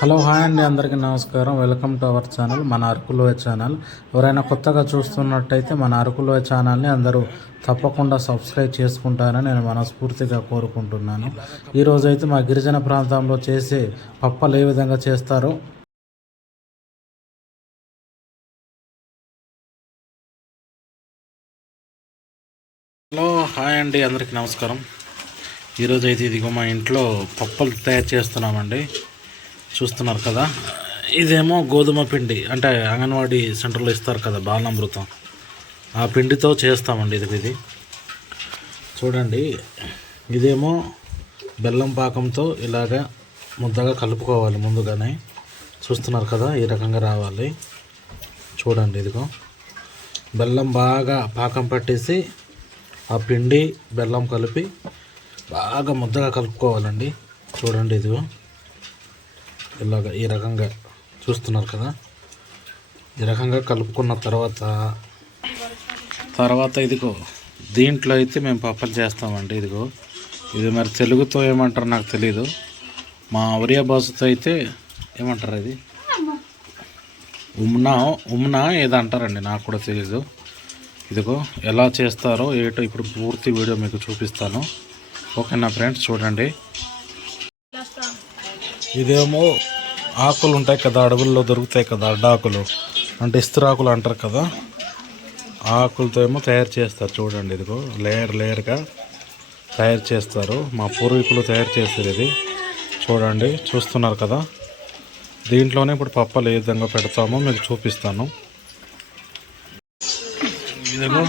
Hello hi అండి, అందరికీ నమస్కారం. వెల్కమ్ టు అవర్ ఛానల్, మన అరకులోయ ఛానల్. ఎవరైనా కొత్తగా చూస్తున్నట్టయితే మన అరకులోయ ఛానల్ని అందరూ తప్పకుండా సబ్స్క్రైబ్ చేసుకుంటారని నేను మనస్ఫూర్తిగా కోరుకుంటున్నాను. ఈరోజు అయితే మా గిరిజన ప్రాంతంలో చేసే పప్పలు ఏ విధంగా చేస్తారో హలో హాయ్ అండి, అందరికీ నమస్కారం. ఈరోజు అయితే ఇదిగో మా ఇంట్లో పప్పలు తయారు చేస్తున్నామండి. చూస్తున్నారు కదా, ఇదేమో గోధుమ పిండి, అంటే అంగన్వాడీ సెంటర్లో ఇస్తారు కదా బాలామృతం, ఆ పిండితో చేస్తామండి. ఇది చూడండి, ఇదేమో బెల్లం పాకంతో ఇలాగా ముద్దగా కలుపుకోవాలి ముందుగానే. చూస్తున్నారు కదా, ఈ రకంగా రావాలి. చూడండి, ఇదిగో బెల్లం బాగా పాకం పట్టేసి ఆ పిండి బెల్లం కలిపి బాగా ముద్దగా కలుపుకోవాలండి. చూడండి, ఇదిగో ఇలాగ ఈ రకంగా చూస్తున్నారు కదా, ఈ రకంగా కలుపుకున్న తర్వాత ఇదిగో దీంట్లో అయితే మేము పప్పలు చేస్తామండి. ఇదిగో ఇది మరి తెలుగుతో ఏమంటారు నాకు తెలీదు, మా ఒరియా భాషతో అయితే ఏమంటారు, ఇది ఉమ్నా ఏదో అంటారండి, నాకు కూడా తెలీదు. ఇదిగో ఎలా చేస్తారో ఏటో ఇప్పుడు పూర్తి వీడియో మీకు చూపిస్తాను. ఓకేనా ఫ్రెండ్స్, చూడండి. ఇదేమో ఆకులు ఉంటాయి కదా, అడవుల్లో దొరుకుతాయి కదా, అడ్డాకులు అంటే ఇస్తరాకులు అంటారు కదా, ఆకులతో ఏమో తయారు చేస్తారు. చూడండి, ఇదిగో లేయర్గా తయారు చేస్తారు. మా పూర్వీకులు తయారు చేస్తారు ఇది. చూడండి, చూస్తున్నారు కదా. దీంట్లోనే ఇప్పుడు పప్పలు ఏ విధంగా పెడతామో మీకు చూపిస్తాను. ఇదిగో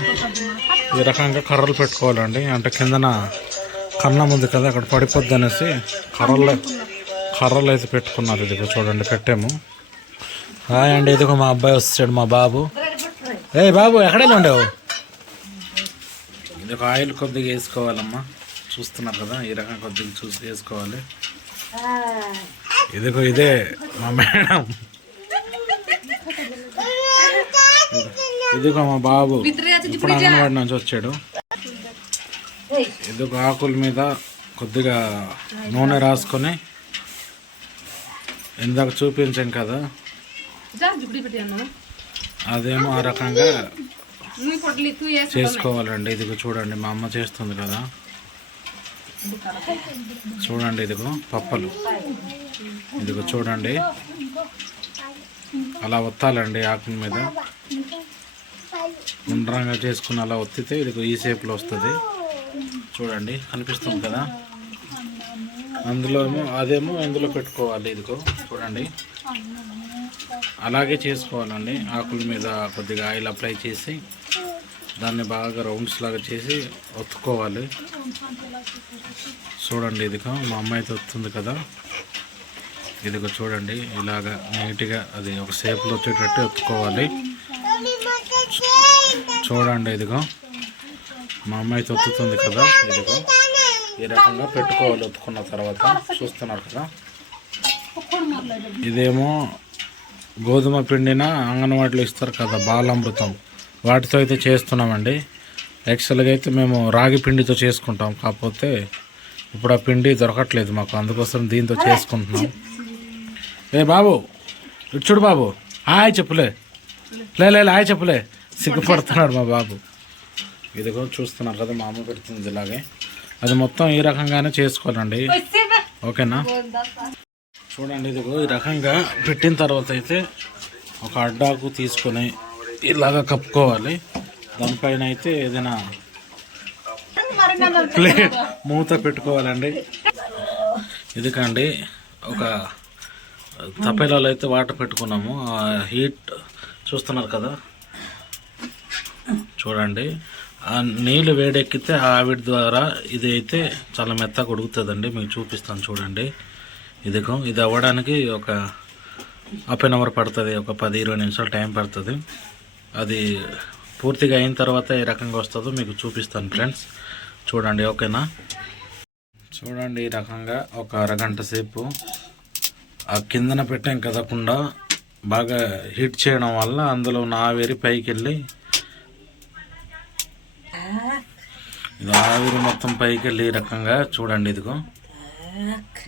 ఈ రకంగా కర్రలు పెట్టుకోవాలండి, అంటే కిందన కన్నం ఉంది కదా, అక్కడ పడిపోద్ది అనేసి కర్రలు అయితే పెట్టుకున్నారు. ఇదిగో చూడండి, పెట్టాము. హాయ్ అండి, ఇదిగో మా అబ్బాయి వచ్చాడు, మా బాబు. ఏ బాబు, ఎక్కడైనా ఉండేవు? ఇదిగో ఆయిల్ కొద్దిగా వేసుకోవాలమ్మా. చూస్తున్నారు కదా, ఈ రకంగా కొద్దిగా చూసి వేసుకోవాలి. ఇదిగో ఇదే మా మేడం, ఇదిగో మా బాబు ఇప్పుడు అంగన్వాడి నుంచి వచ్చాడు. ఇదిగో ఆకుల మీద కొద్దిగా నూనె రాసుకొని ఇందాక చూపించాం కదా, అదేమో ఆ రకంగా చేసుకోవాలండి. ఇదిగో చూడండి, మా అమ్మ చేస్తుంది కదా. చూడండి, ఇదిగో పప్పలు, ఇదిగో చూడండి, అలా ఒత్తాలండి ఆకుల మీద. గుండ్రంగా చేసుకుని అలా ఒత్తితే ఇదిగో ఈ షేప్లో వస్తుంది. చూడండి, కనిపిస్తుంది కదా. అందులో అదేమో ఇందులో పెట్టుకోవాలి. ఇదిగో చూడండి, అలాగే చేసుకోవాలండి. ఆకుల మీద కొద్దిగా ఆయిల్ అప్లై చేసి దాన్ని బాగా రౌండ్స్ లాగా చేసి ఒత్తుకోవాలి. చూడండి, ఇదిగో మా అమ్మాయితో వస్తుంది కదా. ఇదిగో చూడండి, ఇలాగా నీట్గా అది ఒక షేప్లో వచ్చేటట్టు ఒత్తుకోవాలి. చూడండి, ఇదిగో మా అమ్మాయితో ఒత్తుతుంది కదా. ఇదిగో ఈ రకంగా పెట్టుకోవాలి ఒత్తుకున్న తర్వాత. చూస్తున్నారు కదా, ఇదేమో గోధుమ పిండిన అంగన్వాడీలో ఇస్తారు కదా బాలామృతం, వాటితో అయితే చేస్తున్నామండి. యాక్చువల్గా అయితే మేము రాగి పిండితో చేసుకుంటాం, కాకపోతే ఇప్పుడు ఆ పిండి దొరకట్లేదు మాకు, అందుకోసం దీంతో చేసుకుంటున్నాం. ఏ బాబు, ఇటు చూడు బాబు, హాయ్ చెప్పులే, హాయ్ చెప్పులే, సిగ్గుపడుతున్నాడు మా బాబు. ఇదిగో చూస్తున్నారు కదా, మా అమ్మ పెడుతుంది ఇలాగే. అది మొత్తం ఈ రకంగానే చేసుకోవాలండి, ఓకేనా. చూడండి, ఇదిగో ఈ రకంగా పెట్టిన తర్వాత అయితే ఒక అడ్డాకు తీసుకొని ఇలాగా కప్పుకోవాలి. దానిపైన అయితే ఏదైనా ప్లేట్ మూత పెట్టుకోవాలండి. ఇదికండి, ఒక తపేలాలో అయితే వాటర్ పెట్టుకున్నాము. హీట్ చూస్తున్నారు కదా, చూడండి, ఆ నీళ్ళు వేడెక్కితే ఆవిరి ద్వారా ఇది అయితే చాలా మెత్తగా ఉడుకుతుందండి. మీకు చూపిస్తాను చూడండి. ఇదిగో ఇది అవ్వడానికి ఒక హాఫ్ అన్ అవర్ పడుతుంది, ఒక 10-20 నిమిషాలు టైం పడుతుంది. అది పూర్తిగా అయిన తర్వాత ఏ రకంగా వస్తుందో మీకు చూపిస్తాను ఫ్రెండ్స్. చూడండి, ఓకేనా. చూడండి, ఈ రకంగా ఒక అరగంట సేపు ఆ కిందన పెట్టాం కదకుండా బాగా హీట్ చేయడం వల్ల అందులో ఉన్న ఆవిరి పైకి వెళ్ళి ఇది ఆవిరి మొత్తం పైకి వెళ్ళి ఈ రకంగా చూడండి, ఇదిగో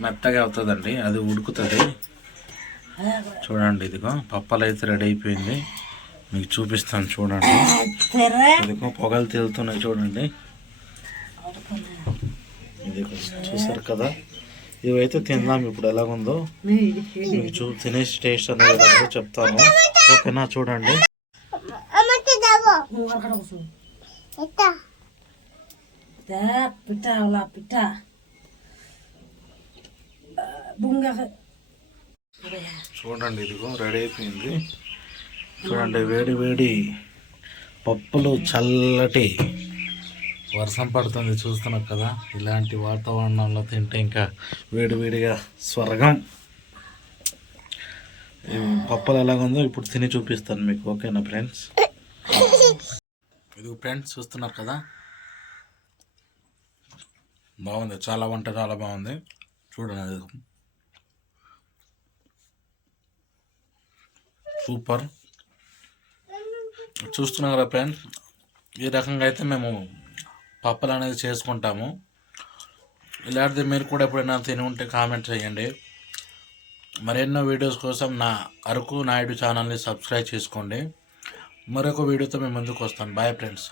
మెత్తగా అవుతుందండి, అది ఉడుకుతుంది. చూడండి ఇదిగో పప్పలు అయితే రెడీ అయిపోయింది. మీకు చూపిస్తాను చూడండి. ఇదిగో పొగలు తేలుతున్నాయి చూడండి. ఇదిగో చూసారు కదా. ఇవైతే తిందాం ఇప్పుడు ఎలాగుందో మీకు తినేసి టేస్ట్ అనేది ఎలాగో చెప్తాను. ఓకేనా చూడండి. చూడండి ఇదిగో రెడీ అయిపోయింది. చూడండి వేడి వేడి పప్పులు, చల్లటి వర్షం పడుతుంది చూస్తున్నారు కదా. ఇలాంటి వాతావరణంలో తింటే ఇంకా వేడివేడిగా స్వర్గం. పప్పులు ఎలాగుందో ఇప్పుడు తిని చూపిస్తాను మీకు. ఓకేనా ఫ్రెండ్స్. ఇది ఫ్రెండ్స్ చూస్తున్నారు కదా, బాగుంది. చాలా చాలా బాగుంది. చూడండి అది సూపర్. చూస్తున్నారు కదా ఫ్రెండ్స్, ఈ రకంగా అయితే మేము పప్పులు అనేది చేసుకుంటాము. ఇలాంటిది మీరు కూడా ఎప్పుడైనా తిని ఉంటే కామెంట్ చేయండి. మరెన్నో వీడియోస్ కోసం నా అరకు నాయుడు ఛానల్ని సబ్స్క్రైబ్ చేసుకోండి. మరొక వీడియోతో మేము ముందుకు వస్తాను. Bye friends.